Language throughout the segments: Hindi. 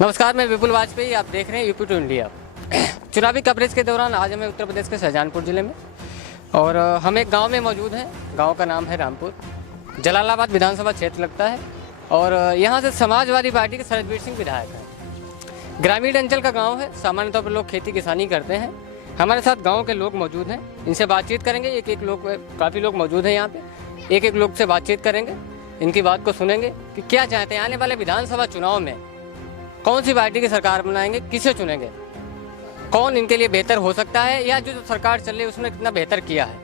नमस्कार, मैं विपुल वाजपेयी, आप देख रहे हैं यूपी टू इंडिया। चुनावी कवरेज के दौरान आज हमें उत्तर प्रदेश के शाहजहांपुर जिले में और हम एक गांव में मौजूद हैं। गांव का नाम है रामपुर, जलालाबाद विधानसभा क्षेत्र लगता है और यहां से समाजवादी पार्टी के सरजबीर सिंह विधायक हैं। ग्रामीण अंचल का गाँव है, सामान्य तौर पर लोग खेती किसानी करते हैं। हमारे साथ गाँव के लोग मौजूद हैं, इनसे बातचीत करेंगे। एक एक लोग, काफ़ी लोग मौजूद हैं यहाँ पे, एक एक लोग से बातचीत करेंगे, इनकी बात को सुनेंगे कि क्या चाहते हैं आने वाले विधानसभा चुनाव में कौन सी पार्टी की सरकार बनाएंगे, किसे चुनेंगे, कौन इनके लिए बेहतर हो सकता है या जो सरकार चल रही है उसने कितना बेहतर किया है,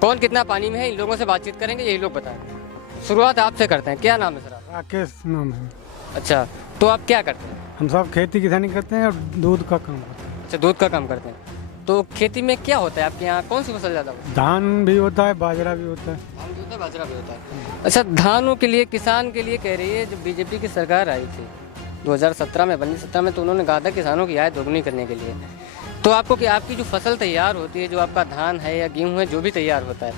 कौन कितना पानी में है। इन लोगों से बातचीत करेंगे, यही लोग बताएंगे। शुरुआत आपसे करते हैं, क्या नाम है सर आपका? राकेश नाम है। अच्छा, तो आप क्या करते हैं? हम सब खेती किसानी करते हैं और दूध का काम करते हैं। अच्छा, दूध का काम करते हैं। तो खेती में क्या होता है आपके यहाँ, कौन सी फसल ज़्यादा होती है? धान भी होता है, बाजरा भी होता है। धान भी होता है, बाजरा भी होता है। अच्छा, धानों के लिए, किसान के लिए कह रही है, जब बीजेपी की सरकार आई थी 2017 में, 2017 में, तो उन्होंने कहा था किसानों की आय दोगुनी करने के लिए। तो आपको कि आपकी जो फसल तैयार होती है, जो आपका धान है या गेहूं है, जो भी तैयार होता है,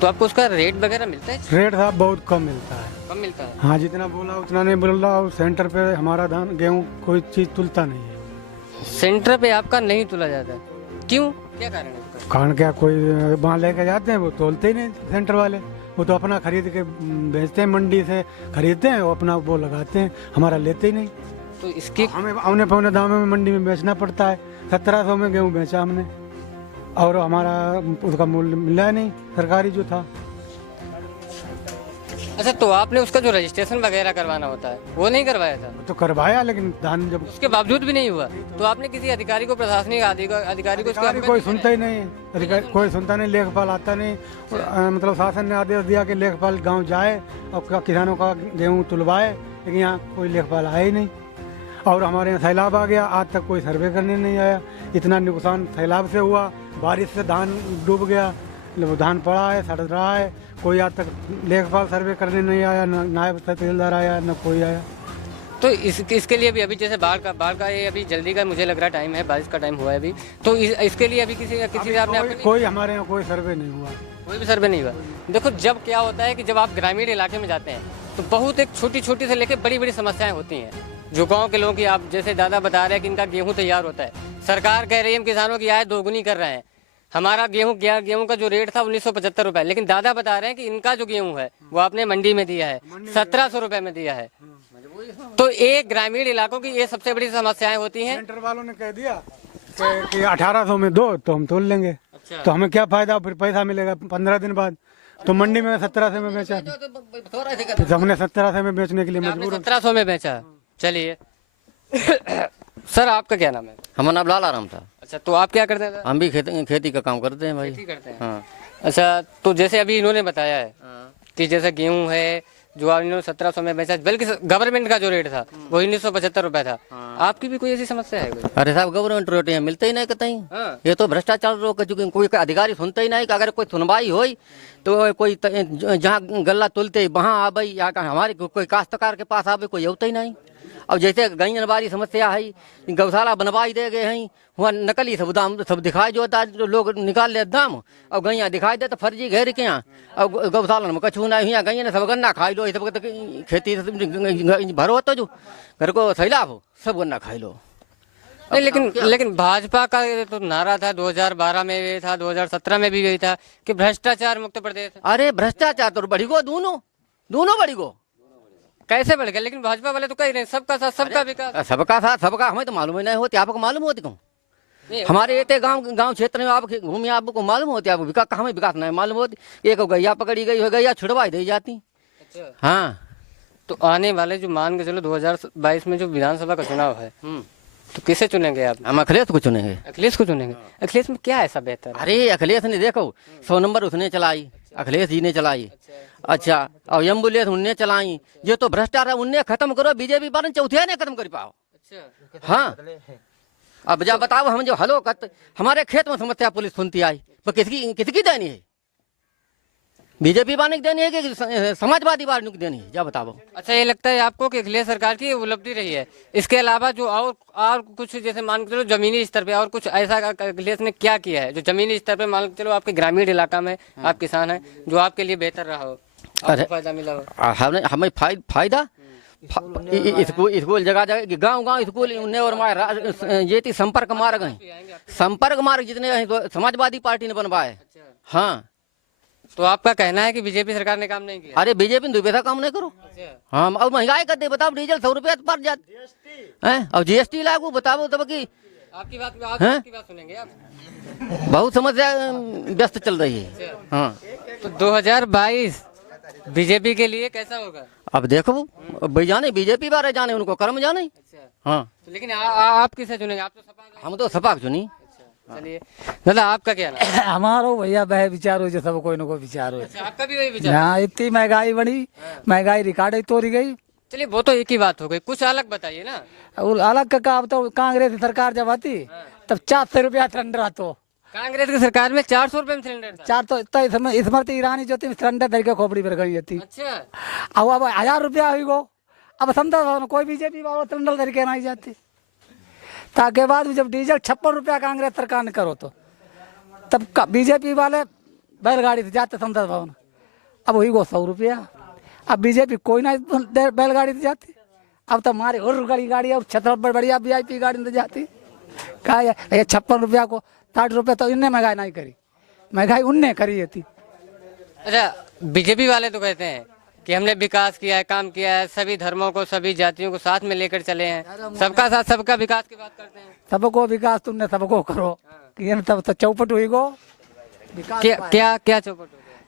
तो आपको उसका रेट वगैरह मिलता है? रेट साहब बहुत कम मिलता है। कम मिलता है? हाँ, जितना बोला उतना नहीं बोल रहा। और सेंटर पे हमारा धान गेहूँ कोई चीज़ तुलता नहीं है। सेंटर पे आपका नहीं तुला जाता है, क्यों, क्या कारण है उसका? कारण क्या, कोई वहाँ लेके जाते हैं वो तोलते ही नहीं सेंटर वाले। वो तो अपना खरीद के बेचते हैं, मंडी से खरीदते हैं, वो अपना वो लगाते हैं, हमारा लेते ही नहीं। तो इसके हमें औने पौने दामों में मंडी में बेचना पड़ता है। 1700 में गेहूँ बेचा हमने और हमारा उसका मूल्य मिला नहीं, सरकारी जो था। अच्छा, तो आपने उसका जो रजिस्ट्रेशन वगैरह करवाना होता है वो नहीं करवाया था? तो करवाया, लेकिन धान जब उसके बावजूद भी नहीं हुआ, तो आपने किसी अधिकारी को, प्रशासनिक अधिकारी को अधिकारी कोई सुनता ही नहीं। अधिकारी कोई सुनता नहीं, लेखपाल आता नहीं। मतलब शासन ने आदेश दिया कि लेखपाल गांव जाए और किसानों का गेहूं तुलवाए, लेकिन यहाँ कोई लेखपाल आया ही नहीं। और हमारे यहाँ सैलाब आ गया, आज तक कोई सर्वे करने नहीं आया। इतना नुकसान सैलाब से हुआ, बारिश से धान डूब गया, धान पड़ा है, सड़ रहा है। कोई आज तक लेखपाल सर्वे करने नहीं आया, न नायब तहसीलदार आया, न कोई आया। तो इसके लिए भी अभी जैसे बाढ़ का ये अभी जल्दी का मुझे लग रहा टाइम है, बारिश का टाइम हुआ है अभी, तो इसके लिए अभी किसी से आपने कोई हमारे यहाँ कोई सर्वे नहीं हुआ। कोई भी सर्वे नहीं हुआ? देखो, जब क्या होता है कि जब आप ग्रामीण इलाके में जाते हैं तो बहुत एक छोटी छोटी से लेकर बड़ी बड़ी समस्याएं होती हैं। जो गाँव के लोगों की, आप जैसे दादा बता रहे हैं कि इनका गेहूँ तैयार होता है, सरकार कह रही है हम किसानों की आय दोगुनी कर रहे हैं। हमारा गेहूं का जो रेट था 1975 रुपए, लेकिन दादा बता रहे हैं कि इनका जो गेहूं है वो आपने मंडी में दिया है 1700 रुपए में दिया है। तो एक ग्रामीण इलाकों की ये सबसे बड़ी समस्याएं होती हैं। सेंटर वालों ने कह दिया कि 1800 में दो तो हम तोल लेंगे। अच्छा। तो हमें क्या फायदा, फिर पैसा मिलेगा 15 दिन बाद। तो मंडी में 1700 में बेचा, तो हमने 1700 में बेचने के लिए मजबूर। 1700 में बेचा, चलिए। सर, आपका क्या नाम है? हमारा नाम लाल आराम था। अच्छा, तो आप क्या करते हैं? हम भी खेती का काम करते हैं भाई। खेती करते हैं? हाँ। अच्छा, तो जैसे अभी इन्होंने बताया है कि जैसे गेहूं है जो इन्होंने 1700 में बेचा, बल्कि गवर्नमेंट का जो रेट था वो 1975 रुपए था। आपकी भी कोई ऐसी समस्या है? अरे साहब, गवर्नमेंट रेट यहाँ मिलते ही नहीं कहीं। ये तो भ्रष्टाचार रोक चुके, कोई अधिकारी सुनते ही नहीं। अगर कोई सुनवाई हो तो कोई जहाँ गल्ला तुलते वहाँ आ भाई, या हमारे कोई काश्तकार के पास आवे, कोई होता ही नहीं। अब जैसे गैयन वाली समस्या है, गौशाला बनवाई दे गए हैं, वहाँ नकली सब दाम सब दिखाई जो होता है, लोग निकाल ले दाम, और गैया दिखाई दे तो फर्जी घेर के यहाँ। अब गौशाला में कछू ना यहाँ गैया ने सब गन्ना खाई लो, सब खेती भरो तो जो घर को सैलाब हो सब गन्ना खाई लो। नहीं, लेकिन भाजपा का तो नारा था 2012 में भी था, 2017 में भी यही था कि भ्रष्टाचार मुक्त प्रदेश। अरे भ्रष्टाचार तो बढ़ी गो, दोनों बढ़ी गो। कैसे बढ़ गया? लेकिन भाजपा वाले तो कह रहे हैं सबका साथ सबका विकास। सबका साथ सबका, हमें तो मालूम ही नहीं होती। आपको मालूम होती कहूँ? हमारे ये गांव क्षेत्र में आप घूमिए, आपको मालूम होती, आपको विकास हमें विकास नहीं मालूम होती। एक गैया पकड़ी गई हो, गैया छुड़वाई दी जाती। अच्छा। हाँ, तो आने वाले जो मान के चलो 2022 में जो विधानसभा का चुनाव है, तो किसे चुनेंगे आप? हम अखिलेश को चुनेंगे। अखिलेश को चुनेंगे? अखिलेश में क्या ऐसा बेहतर? अरे अखिलेश ने देखो 100 नंबर उसने चलाई, अखिलेश जी ने चलाई। अच्छा, और एम्बुलेंस उनने चलाई। ये तो भ्रष्टाचार उनने खत्म करो, बीजेपी वाले चौथिया ने खत्म कर पाओ। हाँ, अब जब बताओ, हम जो हलो करते, हमारे खेत में समस्या पुलिस सुनती आई, पर किसकी देनी है? बीजेपी वाले की देनी है कि समाजवादी वाले की देनी है? क्या बताओ। अच्छा, ये लगता है आपको कि अखिलेश सरकार की उपलब्धि रही है, इसके अलावा जो और कुछ जैसे मान के चलो जमीनी स्तर पे और कुछ ऐसा अखिलेश ने क्या किया है जो जमीनी स्तर पे मान के चलो आपके ग्रामीण इलाका में आप किसान हैं, जो आपके लिए बेहतर रहा हो, फायदा मिला हो? हमें फायदा स्कूल जगह जगह गांव गांव स्कूल ने और ये थी संपर्क मार्ग है, संपर्क मार्ग जितने हैं तो समाजवादी पार्टी ने बनवाए। हाँ, तो आपका कहना है कि बीजेपी सरकार ने काम नहीं किया? अरे बीजेपी ने 2 पैसा काम नहीं करो। हाँ, अब महंगाई कर दे, बताओ डीजल 100 रुपया पर जाते हैं और GST लागू, बताओ तब की आपकी बात सुनेंगे आप। बहुत समस्या व्यस्त चल रही है। हाँ, तो 2022 बीजेपी के लिए कैसा होगा? अब देखो भाई जाने बीजेपी वाले जाने, उनको कर्म जाने। हाँ, तो लेकिन आप किसे चुनेंगे? आप तो सपा हम तो सपा चुनी। चलिए दादा, आपका क्या नाम है? हमारो भैया वह विचार हो जो सब कोई न कोई विचार हो। अच्छा, आपका भी वही विचार? हाँ, इतनी महंगाई बढ़ी, महंगाई रिकॉर्ड ही तोड़ी गई। चलिए वो तो एक ही बात हो गई, कुछ अलग बताइए ना। और अलग का अब तो कांग्रेस सरकार जब आती तब 400 रुपया सिलेंडर आतो। कांग्रेस की सरकार में 400 रुपए में सिलेंडर था। 400 स्मृति ईरानी जो थी सिलेंडर धर के खोपड़ी पर गई थी। अच्छा, अब 1000 रुपया हुई गो। अब समझा कोई बीजेपी वाला सिलेंडर धर के नहीं जाती। ताके बाद जब डीजल 56 रुपया कांग्रेस सरकार ने करो तो तब बीजेपी वाले बैलगाड़ी से जाते संसद भवन। अब हुई गो 100 रुपया। अब बीजेपी कोई ना बैलगाड़ी से जाती। अब तो हमारे और गाड़ी और छतरपुर बढ़िया VIP गाड़ी में जाती। कहा ये 56 रुपया को 60 रुपया तो इनने महंगाई नहीं करी, महंगाई उनने करी थी। अच्छा, बीजेपी वाले तो कहते हैं कि हमने विकास किया है, काम किया है, सभी धर्मों को सभी जातियों को साथ में लेकर चले हैं, सबका साथ सबका विकास की बात करते हैं। सबको विकास तुमने सबको करो कि तब तो चौपट हुई गो विकास। क्या चौपट हो गया?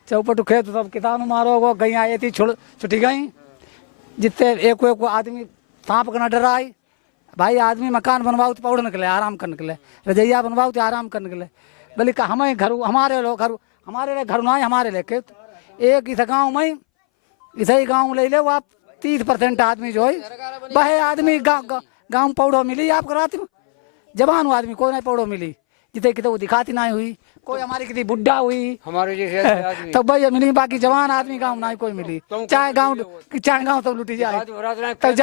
चौपट खेत तो सब किसान मारो गो, गई आई थी छुट्टी गई। जितने एक आदमी सांप का न डराई। भाई आदमी मकान बनवाओ तो पौड़ निकले, आराम कर निकले, रजैया बनवाओ तो आराम कर निकले। बोले का हमें घर हमारे लोग हमारे लिए घर ना हमारे लेके एक इस गाँव में इसे गाँव ले ले वो आप 30% आदमी जो है वह आदमी गाँव में पौड़ो मिली आपको रात में। जवान हो आदमी कोई नहीं पौड़ो मिली, जितने कितने वो दिखाती नहीं हुई। कोई हमारी कितनी बुढ़ा हुई हमारे जैसे तब भाई मिली, बाकी जवान आदमी गाँव नहीं कोई मिली। चाहे गाँव सब लुटी जाए तब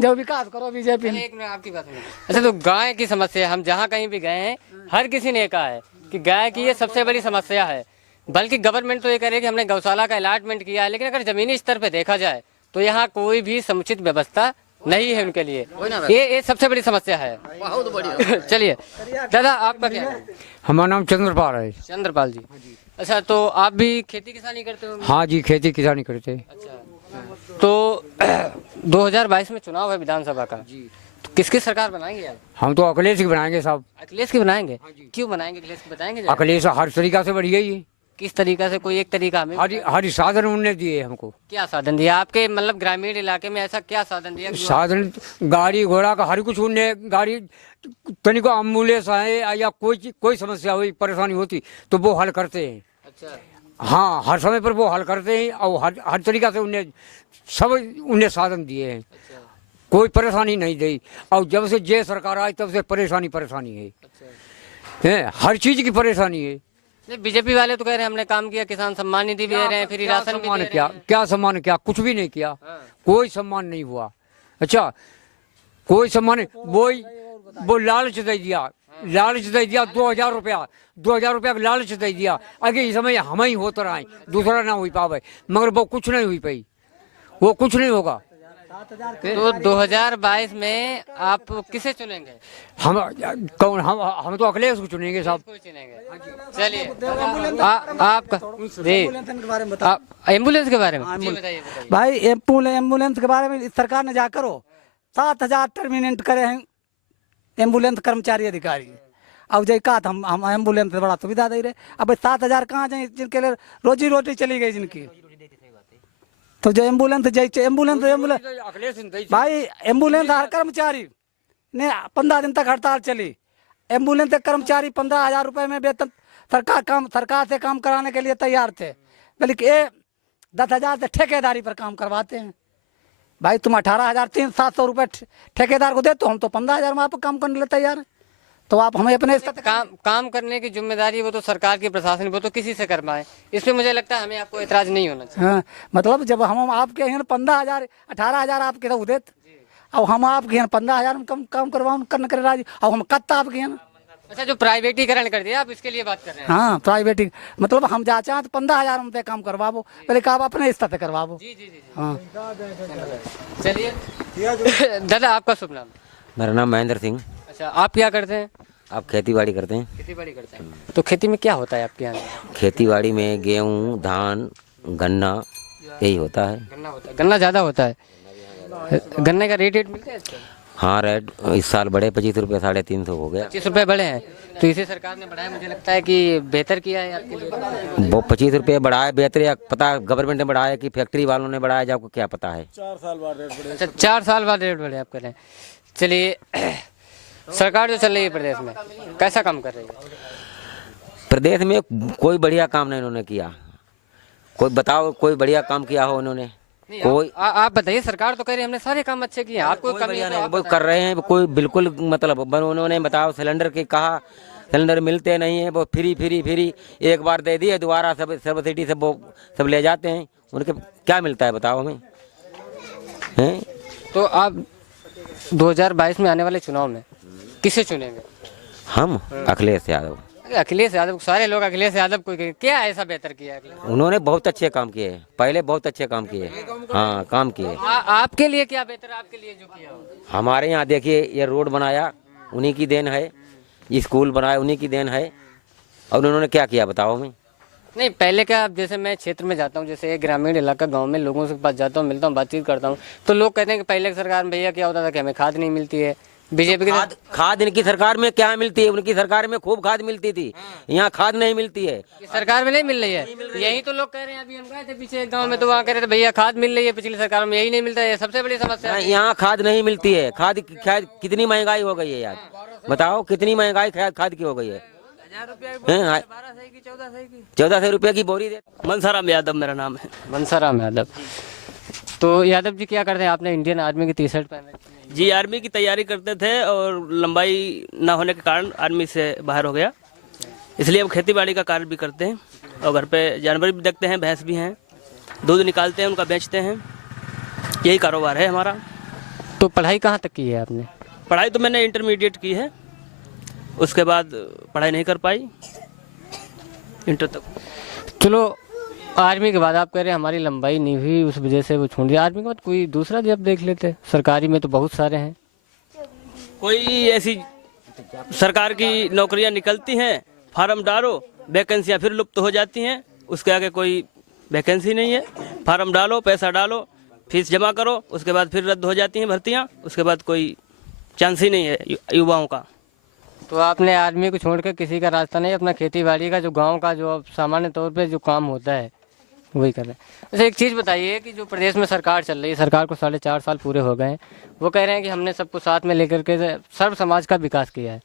जब विकास करो बीजेपी ने। एक मिनट, आपकी बात सुनिए। अच्छा, तो गाय की समस्या, हम जहाँ कहीं भी गए हैं हर किसी ने कहा है कि गाय की ये सबसे बड़ी समस्या है। बल्कि गवर्नमेंट तो ये कह रही है कि हमने गौशाला का अलॉटमेंट किया है, लेकिन अगर जमीनी स्तर पे देखा जाए तो यहाँ कोई भी समुचित व्यवस्था नहीं है उनके लिए। ये सबसे बड़ी समस्या है। बहुत बढ़िया। चलिए दादा, आपका क्या है? हमारा नाम चंद्रपाल है। चंद्रपाल जी। अच्छा, तो आप भी खेती किसानी करते हो? हाँ जी, खेती किसानी करते हैं। अच्छा, तो 2022 में चुनाव है विधानसभा का, तो किसकी सरकार बनाएंगे आप? हम तो अखिलेश की बनाएंगे साहब। अखिलेश की बनाएंगे? क्यों बनाएंगे अखिलेश की, बताएंगे जरा? अखिलेश हर तरीका से बढ़िया ही है। किस तरीका से? कोई एक तरीका हमें? हर साधन उन्होंने दिए हमको। क्या साधन दिया आपके, मतलब ग्रामीण इलाके में ऐसा क्या साधन दिया? साधन गाड़ी घोड़ा का हर कुछ उन्हें, गाड़ी तनिको एम्बुलेंस आए या कोई समस्या हुई परेशानी होती तो वो हल करते हैं। अच्छा, हाँ, हर समय पर वो हल करते हैं और हर तरीका से उन्हें साधन दिए हैं। अच्छा, कोई परेशानी नहीं दी। और जब से जे सरकार आई तब से परेशानी है। अच्छा। हैं, हर चीज की परेशानी है। नहीं, बीजेपी वाले तो कह रहे हैं हमने काम किया, किसान सम्मान निधि भी दे रहे हैं, फ्री राशन भी दे रहे हैं। क्या सम्मान किया? कुछ भी नहीं किया। कोई सम्मान नहीं हुआ। अच्छा, कोई सम्मान, वो लालच दे दिया, 2000 रुपया का लालच दे दिया। आगे इस समय हम ही होते रहे, दूसरा ना हो पावे, मगर वो कुछ नहीं हुई पाई, वो कुछ नहीं होगा। तो 2022 में आप किसे चुनेंगे? हम तो अखिलेश को चुनेंगे साहब। कोई चुनेंगे? चलिए, आपका जी, एम्बुलेंस के बारे में जी बताइए। भाई एम्बुलेंस के बारे में सरकार ने जा करो 7000 टर्मिनेट करे हैं एम्बुलेंस कर्मचारी अधिकारी। अब जय का हम एम्बुलेंस से बड़ा सुविधा दे रहे। अब 7000 कहाँ जाए जिनके लिए रोजी रोटी चली गई जिनकी, तो जो एम्बुलेंस भाई एम्बुलेंस हर कर्मचारी ने 15 दिन तक हड़ताल चली। एम्बुलेंस के कर्मचारी 15,000 रुपए में वेतन सरकार से काम कराने के लिए तैयार थे, बल्कि 10,000 से ठेकेदारी पर काम करवाते हैं। भाई तुम 18,700 रुपये ठेकेदार को दे, तो हम तो 15,000 में आप काम करने के लिए तैयार है। तो आप हमें अपने काम करने की जिम्मेदारी वो तो सरकार की, प्रशासन वो तो किसी से करवाए। इसमें मुझे लगता है हमें आपको एतराज नहीं होना चाहिए। हाँ, मतलब जब हम आपके यहाँ 15,000 18,000 आपके तो देते, अब हम आपके यहाँ 15,000 में कम काम करवाओ करने कर राजी। अब हम कत्ता आपके यहाँ अच्छा, जो प्राइवेटीकरण कर दिया आप इसके लिए बात कर रहे हैं? हाँ प्राइवेट मतलब हम जा चाहें तो 15,000 रुपये काम करवाबो, पहले कहा अपने स्तर पे करवाबो। जी जी जी जी। हाँ चलिए दादा, आपका शुभ नाम? मेरा नाम महेंद्र सिंह। अच्छा, आप क्या करते हैं? आप खेती बाड़ी करते हैं? खेती बाड़ी करते हैं। तो खेती में क्या होता है आपके यहाँ? खेती बाड़ी में गेहूँ, धान, गन्ना यही होता है। गन्ना होता है। गन्ना ज़्यादा होता है? गन्ने का रेट मिलता है इसका? हाँ, रेट इस साल बढ़े 25 रुपये, 350 हो गया। 25 रुपये बढ़े हैं, तो इसे सरकार ने बढ़ाया, मुझे लगता है कि बेहतर किया है आपके लिए। वो 25 रुपये बढ़ाए बेहतर, या पता गवर्नमेंट ने बढ़ाया कि फैक्ट्री वालों ने बढ़ाया, आपको क्या पता है? 4 साल बाद रेट बढ़े। अच्छा, 4 साल बाद रेट बढ़े आप कह रहे हैं। चलिए, सरकार जो चल रही है प्रदेश में कैसा काम कर रही है? प्रदेश में कोई बढ़िया काम नहीं इन्होंने किया। कोई बताओ, कोई बढ़िया काम किया हो उन्होंने? कोई आप बताइए, सरकार तो कह रही है हमने सारे काम अच्छे किए हैं, आपको कोई कमी बढ़िया है तो नहीं, आप वो कर रहे हैं। कोई बिल्कुल मतलब उन्होंने बताओ, सिलेंडर के कहा सिलेंडर मिलते नहीं है, वो फ्री एक बार दे दिए, दोबारा सब सब्सिडी सब वो सब ले जाते हैं। उनके क्या मिलता है बताओ हमें? हैं? तो आप 2022 में आने वाले चुनाव में किसे चुनेंगे? हम अखिलेश यादव। अखिलेश यादव, सारे लोग अखिलेश यादव को क्या ऐसा बेहतर किया है अखिलेश? उन्होंने बहुत अच्छे काम किए, पहले बहुत अच्छे काम किए। हाँ, काम किए। आपके लिए क्या बेहतर, आपके लिए जो किया हो? हमारे यहाँ देखिए, ये रोड बनाया उन्हीं की देन है, स्कूल बनाया उन्हीं की देन है। और उन्होंने क्या किया बताओ हमें? नहीं, पहले क्या, जैसे मैं क्षेत्र में जाता हूँ, जैसे ग्रामीण इलाका गांव में लोगों के पास जाता हूँ, मिलता हूँ, बातचीत करता हूँ, तो लोग कहते हैं कि पहले की सरकार में भैया क्या होता था कि हमें खाद नहीं मिलती है। बीजेपी की खाद इनकी सरकार में क्या मिलती है? उनकी सरकार में खूब खाद मिलती थी, यहाँ खाद नहीं मिलती है। सरकार में नहीं मिल रही है, यही तो लोग कह रहे हैं। अभी हम गए थे पीछे एक गांव में, तो वहाँ कह रहे थे भैया खाद मिल रही है, पिछली सरकार में यही नहीं मिलता है, सबसे बड़ी समस्या है। यहाँ खाद नहीं मिलती है। खाद कितनी महंगाई हो गई है यार, बताओ कितनी महंगाई खाद की हो गई है? 1400 रुपये की बोरी दे। मनसाराम यादव मेरा नाम है। मनसाराम यादव। तो यादव जी क्या करते हैं? आपने इंडियन आर्मी की टी शर्ट पहन रखी है। जी, आर्मी की तैयारी करते थे और लंबाई ना होने के कारण आर्मी से बाहर हो गया, इसलिए अब खेती बाड़ी का कार्य भी करते हैं और घर पे जानवर भी देखते हैं, भैंस भी हैं, दूध निकालते हैं, उनका बेचते हैं, यही कारोबार है हमारा। तो पढ़ाई कहाँ तक की है आपने? पढ़ाई तो मैंने इंटरमीडिएट की है, उसके बाद पढ़ाई नहीं कर पाई, इंटर तक। चलो, आर्मी के बाद आप कह रहे हैं हमारी लंबाई नहीं हुई, उस वजह से वो छोड़ दिया। आर्मी के बाद कोई दूसरा जॉब देख लेते, सरकारी में तो बहुत सारे हैं। कोई ऐसी सरकार की नौकरियां निकलती हैं, फार्म डालो, वैकेंसियां फिर लुप्त हो जाती हैं, उसके आगे कोई वैकेंसी नहीं है। फार्म डालो, पैसा डालो, फीस जमा करो, उसके बाद फिर रद्द हो जाती हैं भर्तियां, उसके बाद कोई चांस ही नहीं है युवाओं का। तो आपने आर्मी को छोड़कर किसी का रास्ता नहीं, अपना खेती बाड़ी का जो गांव का जो सामान्य तौर पे जो काम होता है वही कर रहे हैं। अच्छा, एक चीज़ बताइए कि जो प्रदेश में सरकार चल रही है, सरकार को 4.5 साल पूरे हो गए हैं, वो कह रहे हैं कि हमने सबको साथ में लेकर के सर्व समाज का विकास किया है।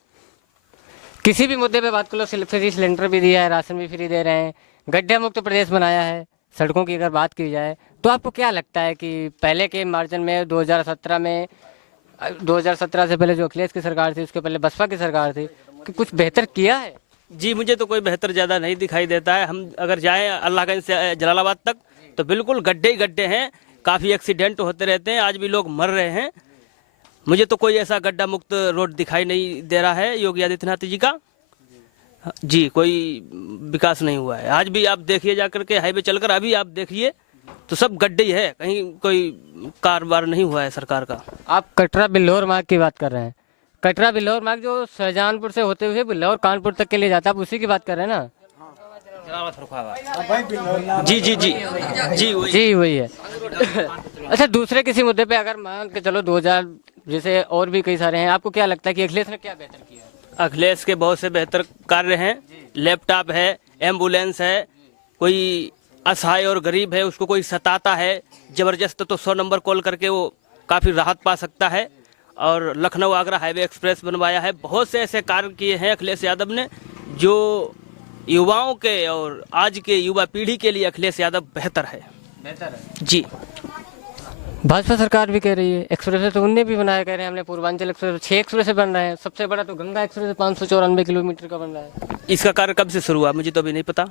किसी भी मुद्दे पे बात कर लो, फ्री सिलेंडर भी दिया है, राशन भी फ्री दे रहे हैं, गड्ढा मुक्त प्रदेश बनाया है। सड़कों की अगर बात की जाए तो आपको क्या लगता है कि पहले के मार्जिन में 2017 से पहले जो अखिलेश की सरकार थी, उसके पहले बसपा की सरकार थी, कि कुछ बेहतर किया है? जी, मुझे तो कोई बेहतर ज़्यादा नहीं दिखाई देता है। हम अगर जाएं अल्लाहगंज से जलालाबाद तक तो बिल्कुल गड्ढे ही गड्ढे हैं, काफ़ी एक्सीडेंट होते रहते हैं, आज भी लोग मर रहे हैं। मुझे तो कोई ऐसा गड्ढा मुक्त रोड दिखाई नहीं दे रहा है योगी आदित्यनाथ जी का। जी, कोई विकास नहीं हुआ है। आज भी आप देखिए जाकर के हाईवे चलकर, अभी आप देखिए तो सब गड्ढे ही है, कहीं कोई कारोबार नहीं हुआ है सरकार का। आप कटरा बिल्हौर मार्ग की बात कर रहे हैं। कटरा बिल्हौर मार्ग जो शाहजहांपुर से होते हुए बिल्हौर कानपुर तक के लिए जाता है, आप उसी की बात कर रहे हैं ना? जी जी जी जी जी, वही है। अच्छा, दूसरे किसी मुद्दे पे अगर मान के चलो 2000 जैसे और भी कई सारे हैं, आपको क्या लगता है कि अखिलेश ने क्या बेहतर किया है? अखिलेश के बहुत से बेहतर कार्य हैं। लैपटॉप है, एम्बुलेंस है, कोई असहाय और गरीब है उसको कोई सताता है जबरदस्त तो 100 नंबर कॉल करके वो काफ़ी राहत पा सकता है। और लखनऊ आगरा हाईवे एक्सप्रेस बनवाया है। बहुत से ऐसे कार्य किए हैं अखिलेश यादव ने जो युवाओं के और आज के युवा पीढ़ी के लिए अखिलेश यादव बेहतर है जी। भाजपा सरकार भी कह रही है एक्सप्रेस तो उनने भी बनाया, कह रहे हैं हमने पूर्वांचल एक्सप्रेस 6 एक्सप्रेस बन रहे हैं, सबसे बड़ा तो गंगा एक्सप्रेस 594 किलोमीटर का बन रहा है। इसका कार्य कब से शुरू हुआ मुझे तो अभी नहीं पता,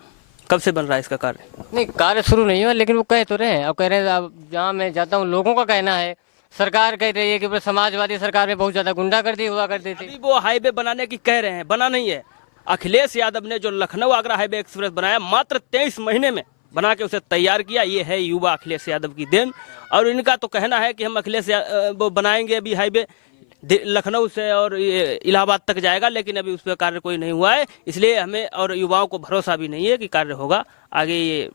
कब से बन रहा है इसका कार्य? नहीं, कार्य शुरू नहीं हुआ, लेकिन वो कह तो रहे हैं। अब कह रहे हैं, अब जहाँ मैं जाता हूँ लोगों का कहना है सरकार कह रही है कि समाजवादी सरकार में बहुत ज्यादा गुंडागर्दी हुआ करती थी। अभी वो हाईवे बनाने की कह रहे हैं, बना नहीं है। अखिलेश यादव ने जो लखनऊ आगरा हाईवे एक्सप्रेस बनाया मात्र 23 महीने में बना के उसे तैयार किया, ये है युवा अखिलेश यादव की देन। और इनका तो कहना है कि हम वो बनाएंगे अभी हाईवे लखनऊ से और इलाहाबाद तक जाएगा, लेकिन अभी उस पर कार्य कोई नहीं हुआ है। इसलिए हमें और युवाओं को भरोसा भी नहीं है कि कार्य होगा। आगे ये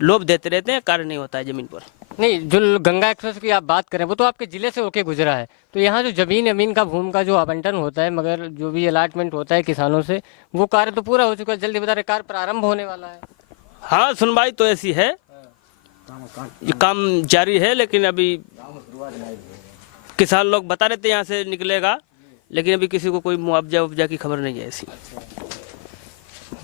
लोभ देते रहते हैं, कार्य नहीं होता है जमीन पर। नहीं, जो गंगा एक्सप्रेस की आप बात करें वो तो आपके जिले से होके गुजरा है, तो यहाँ जो जमीन का भूमि का जो आवंटन होता है, मगर जो भी अलाटमेंट होता है किसानों से, वो कार्य तो पूरा हो चुका है। जल्दी बता रहे कार्य प्रारंभ होने वाला है। हाँ, सुनवाई तो ऐसी है, ये काम जारी है, लेकिन अभी किसान लोग बता रहे थे यहाँ से निकलेगा, लेकिन अभी किसी को कोई मुआवजा की खबर नहीं है ऐसी।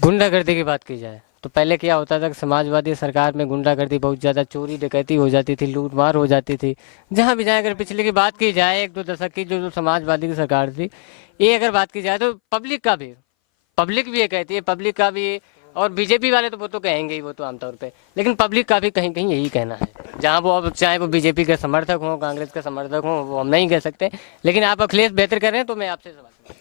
गुंडागर्दी की बात की जाए तो पहले क्या होता था कि समाजवादी सरकार में गुंडागर्दी बहुत ज़्यादा, चोरी डकैती हो जाती थी, लूटमार हो जाती थी। जहाँ भी जाए, अगर पिछले की बात की जाए 1-2 दशक की जो समाजवादी की सरकार थी, ये अगर बात की जाए तो पब्लिक भी ये कहती है, पब्लिक का भी, और बीजेपी वाले तो वो तो कहेंगे ही, वो तो आमतौर पे, लेकिन पब्लिक का भी कहीं कहीं यही कहना है। जहाँ वो अब चाहे वो बीजेपी के समर्थक हों, कांग्रेस के समर्थक हों, वो हम नहीं कह सकते, लेकिन आप अखिलेश बेहतर कर रहे हैं, तो मैं आपसे सवाल करूं।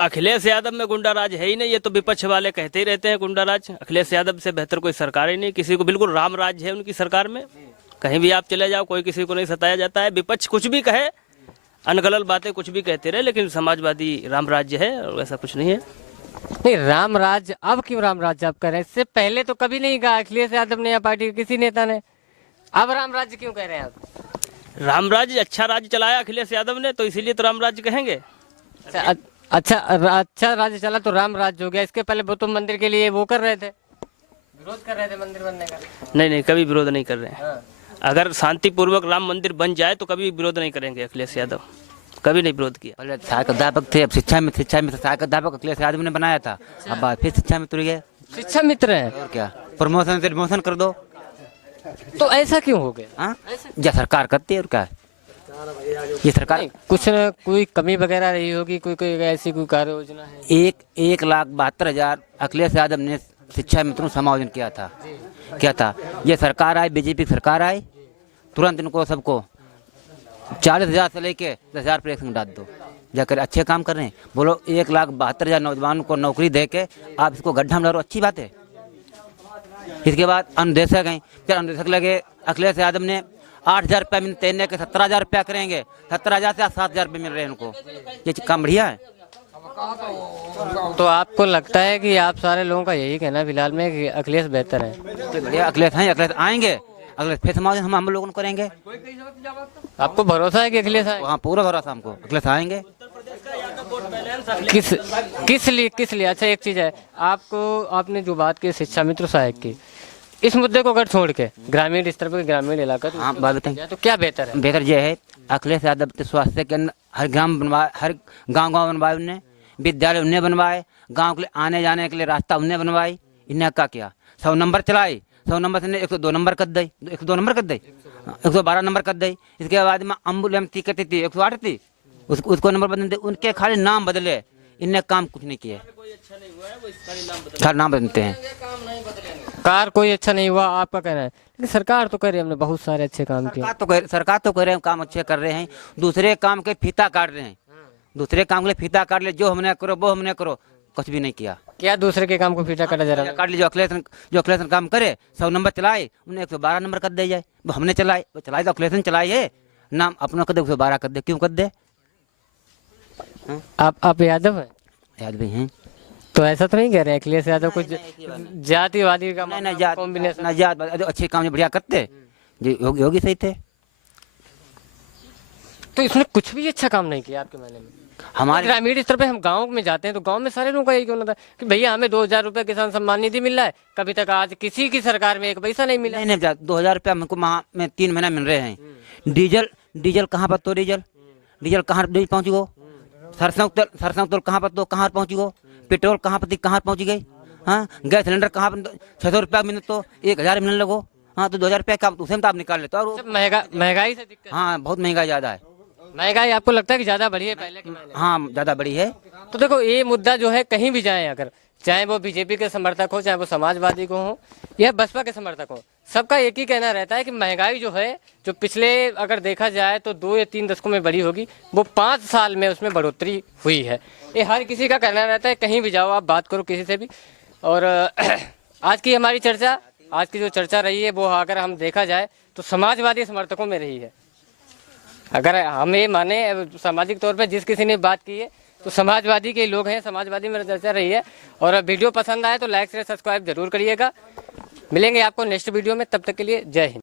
अखिलेश यादव में गुंडा राज है ही नहीं, ये तो विपक्ष वाले कहते ही रहते हैं गुंडा राज। अखिलेश यादव से बेहतर कोई सरकार ही नहीं, किसी को बिल्कुल राम राज है उनकी सरकार में। कहीं भी आप चले जाओ, कोई किसी को नहीं सताया जाता है। विपक्ष कुछ भी कहे, अनगलल बातें कुछ भी कहते रहे, लेकिन समाजवादी राम राज्य है और ऐसा कुछ नहीं है। नहीं, राम राज अब क्यों राम राज आप कर रहे हैं? इससे पहले तो कभी नहीं कहा अखिलेश यादव ने या पार्टी के किसी नेता ने, अब राम राज्य क्यों कह रहे हैं आप? राम राज्य अच्छा राज्य चलाया अखिलेश यादव ने, तो इसीलिए तो राम राज्य कहेंगे। अच्छा राज्य चला तो राम राज्य हो गया। इसके पहले वो तो मंदिर के लिए वो कर रहे थे, विरोध कर रहे थे मंदिर बनने का। नहीं, कभी विरोध नहीं कर रहे हैं। अगर शांतिपूर्वक राम मंदिर बन जाए तो कभी विरोध नहीं करेंगे अखिलेश यादव, कभी नहीं विरोध किया। पहले सहायक अध्यापक थे, अब शिक्षा में सहायक अध्यापक अखिलेश यादव ने बनाया था, अब बाद फिर शिक्षा मित्र गए। शिक्षा मित्र है और क्या, प्रमोशन से डिमोशन कर दो, तो ऐसा क्यों हो गया? हाँ, या सरकार करती है और क्या, ये सरकार नहीं, कुछ न कोई कमी वगैरह रही होगी, कोई ऐसी कोई कार्य योजना है? 1,72,000 अखिलेश यादव ने शिक्षा मित्रों समायोजन किया था। ये सरकार आई, बीजेपी सरकार आई, तुरंत इनको सबको 40,000 से लेके 10,000 पर डाल दो, जाकर अच्छे काम कर रहे हैं। बोलो 1,72,000 नौजवानों को नौकरी दे के आप इसको गड्ढा में डालो, अच्छी बात है। इसके बाद अनुदेशक हैं, फिर अनुदेशक लगे, अखिलेश यादव ने 8,000 रुपया मिलते हैं कि 17,000 रुपया करेंगे, 17,000 से 7,000 रुपये मिल रहे हैं उनको, ये काम बढ़िया है। तो आपको लगता है कि आप सारे लोगों का यही कहना है फिलहाल में कि अखिलेश बेहतर है? बढ़िया अखिलेश हैं, अखिलेश आएंगे, अखिलेश फिर समाज हम लोगों को करेंगे। आपको भरोसा है कि अखिलेश आए? हाँ, पूरा भरोसा हमको, अखिलेश आएंगे। किस लिए? अच्छा, एक चीज है, आपने जो बात की शिक्षा मित्र सहायक की, इस मुद्दे को अगर छोड़ के ग्रामीण स्तर पर, ग्रामीण इलाका, हाँ, बात बताएं तो क्या बेहतर है? बेहतर यह है, अखिलेश यादव के स्वास्थ्य के अंदर हर ग्राम बनवाए, हर गांव बनवाए, उनने विद्यालय उनने बनवाए, गांव के लिए आने जाने के लिए रास्ता उनने बनवाई। इन्हें क्या किया, 100 नंबर चलाई, 100 नंबर से 102 नंबर कर दी, 102 नंबर कर दी, 112 नंबर कर दी। इसके बाद में एम्बुलेंस थी, कहती थी 108 थी, उसको नंबर बदल दे, उनके खाली नाम बदले, इनने काम कुछ नहीं किया, खाली नाम बदलते हैं। कार कोई अच्छा नहीं हुआ आपका कहना है, लेकिन सरकार तो कह रही है हमने बहुत सारे अच्छे काम किए। सरकार तो कह रहे हैं काम अच्छे कर रहे हैं, दूसरे काम के फीता काट रहे हैं, दूसरे काम के लिए फीता काट ले, जो हमने करो वो हमने करो, कुछ भी नहीं किया। क्या दूसरे के काम को फीता काटा जा रहा है? काट ली, जो अखिलेश काम करे, 100 नंबर चलाए, उन्हें 112 नंबर कर दे जाए, वो हमने चलाए, वो चलाई तो अखिलेश चलाई है, नाम अपना कर दे 112 कर दे, क्यों कर दे? आप यादव है? याद भी हैं, तो ऐसा तो नहीं कह रहे हैं अखिलेश यादव कुछ जातिवादी का कॉम्बिनेशन, जात अच्छे काम बढ़िया करते, जो योगी सही थे। तो इसने कुछ भी अच्छा काम नहीं किया आपके मायने में? हमारे ग्रामीण स्तर पे हम गांव में जाते हैं तो गांव में सारे लोगों का यही कहना था कि भैया हमें 2,000 रुपये किसान सम्मान निधि मिल रहा है, कभी तक आज किसी की सरकार में एक पैसा नहीं मिला। नहीं 2,000 रुपया हमको माह में 3 महीना मिल रहे हैं। डीजल कहाँ पर तो डीजल कहाँ पहुँच गो, सरसों तेल कहाँ पर तो कहाँ पहुँच गो, पेट्रोल कहाँ पर कहाँ पहुँच गई, हाँ, गैस सिलेंडर कहाँ पर 600 रुपया मिले तो 1,000 मिलने लगो, हाँ, तो 2,000 रुपया का उसे तो आप निकाल लेते। और महंगाई से दिक्कत? हाँ, बहुत महंगाई ज़्यादा है। महंगाई आपको लगता है कि ज्यादा बढ़ी है पहले के मायने? हाँ, ज़्यादा बढ़ी है। तो देखो ये मुद्दा जो है कहीं भी जाए, अगर चाहे वो बीजेपी के समर्थक हो, चाहे वो समाजवादी को हो या बसपा के समर्थक हो, सबका एक ही कहना रहता है कि महंगाई जो है, जो पिछले अगर देखा जाए तो 2 या 3 दशकों में बढ़ी होगी, वो 5 साल में उसमें बढ़ोतरी हुई है। ये हर किसी का कहना रहता है, कहीं भी जाओ आप बात करो किसी से भी। और आज की हमारी चर्चा, आज की जो चर्चा रही है, वो अगर हम देखा जाए तो समाजवादी समर्थकों में रही है। अगर हम ये माने सामाजिक तौर पर जिस किसी ने बात की है तो समाजवादी के लोग हैं, समाजवादी में चर्चा रही है। और वीडियो पसंद आए तो लाइक शेयर सब्सक्राइब जरूर करिएगा। मिलेंगे आपको नेक्स्ट वीडियो में, तब तक के लिए जय हिंद।